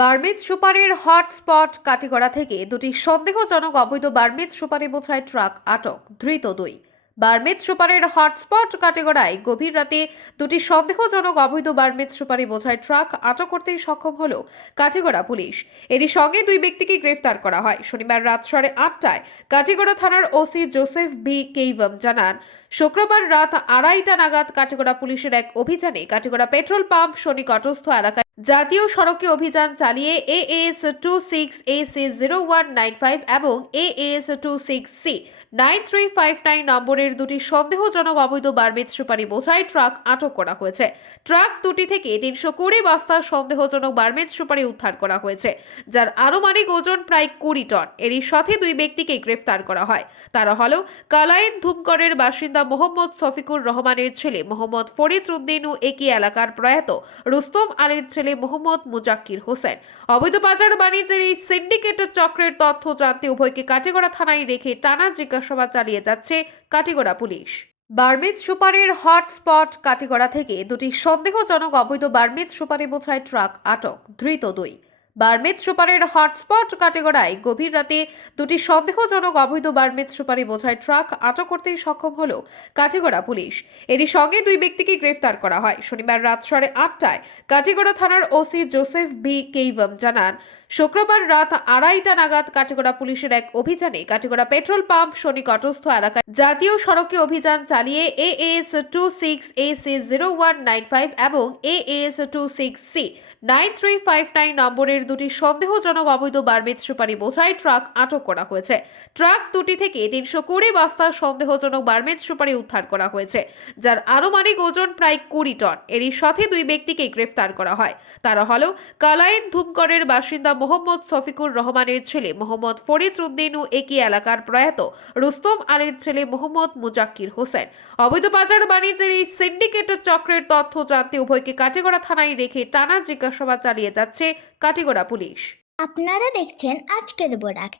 Burmese সুপারির hotspot Katigora থেকে দুটি সন্দেহজনক অবৈধ বার্মিজ সুপারি বোঝাই ট্রাক আটক, ধৃত দুই। বার্মিজ সুপারির হটস্পট কাটিগড়ায় গভীর রাতে দুটি সন্দেহজনক অবৈধ বার্মিজ সুপারি বোঝাই ট্রাক আটক করতেই সক্ষম হলো কাটিগড়া পুলিশ। এরই সঙ্গে দুই ব্যক্তিকে গ্রেফতার করা হয়। শনিবার রাত 8:30টায় কাটিগড়া থানার ওসি জোসেফ বি কেইভম জানান, শুক্রবার রাত 2:30টা নাগাদ কাটিগড়া পুলিশের এক অভিযানে কাটিগড়া পেট্রোল পাম্প সন্নিকটস্থ এলাকায় জাতীয় সড়কে অভিযান চালিয়ে এএস 26AC0195 এবং এএস 26C9359 নম্বরের দুটি সন্দেহজনক অবৈধ বার্মিজ সুপারি বোঝাই ট্রাক আটক করা হয়েছে। ট্রাক দুটি থেকে 320 বস্তা সন্দেহজনক বার্মিজ সুপারি উদ্ধার করা হয়েছে, যার আনুমানিক ওজন প্রায় 20 টন। এরই সাথে দুই ব্যক্তিকে গ্রেফতার করা হয়। তারা হলো কালাইন ধূমকরের বাসিন্দা মোহাম্মদ শফিকুর রহমানের ছেলে মোহাম্মদ ফরিদ উদ্দিন ও একই এলাকার প্রয়াত রুস্তম আলীর ছেলে মোহাম্মদ মুজাক্কির হোসেন। অবৈধ পাচার বাণিজ্যের এই সিন্ডিকেটের চক্রের তথ্য জানতে উভয়কে কাটিগড়া থানায় রেখে টানা জিজ্ঞাসাবাদ চালিয়ে যাচ্ছে কাটিগড়া পুলিশ। বার্মিজ সুপারির হটস্পট কাটিগড়া থেকে দুটি সন্দেহজনক অবৈধ বার্মিজ সুপারি বোঝাই ট্রাক আটক, ধৃত দুই। বার্মিজ সুপারির হটস্পট কাটিগড়ায় গভীর রাতে দুটি সন্দেহজনক অবৈধ বার্মিজ সুপারি বোঝাই ট্রাক আটক করতেই সক্ষম হলো কাটিগড়া পুলিশ। এরই সঙ্গে দুই ব্যক্তিকে গ্রেফতার করা হয়। শনিবার রাত 8:30টায় কাটিগড়া থানার ওসি জোসেফ বি কেইভম জানান, শুক্রবার রাত 2:30টা নাগাদ কাটিগড়া পুলিশের এক অভিযানে কাটিগড়া পেট্রোল পাম্প সন্নিকটস্থ এলাকায় জাতীয় সড়কে অভিযান চালিয়ে এএস 26AC0195 এবং এএস 26C9359 নম্বরের দুটি সন্দেহজনক অবৈধ বার্মিজ সুপারি বোঝাই ট্রাক আটক করা হয়েছে। ট্রাক দুটি থেকে 320 বস্তা সন্দেহজনক বার্মিজ সুপারি উদ্ধার করা হয়েছে, যার আনুমানিক ওজন প্রায় 20 টন। এরই সাথে দুই ব্যক্তিকে গ্রেফতার করা হয়। তারা হলো কালাইন ধূমকরের বাসিন্দা মোহাম্মদ শফিকুর রহমানের ছেলে মোহাম্মদ ফরিদ উদ্দিন ও একই এলাকার প্রয়াত রুস্তম আলীর ছেলে মোহাম্মদ মুজাক্কির হোসেন। অবৈধ পাচার বাণিজ্যের এই সিন্ডিকেটের চক্রের তথ্য জানতে উভয়কে কাটিগড়া থানায় রেখে টানা জিজ্ঞাসাবাদ চালিয়ে যাচ্ছে কাটিগড়া পুলিশ। আপনারা দেখছেন আজকের বরাক।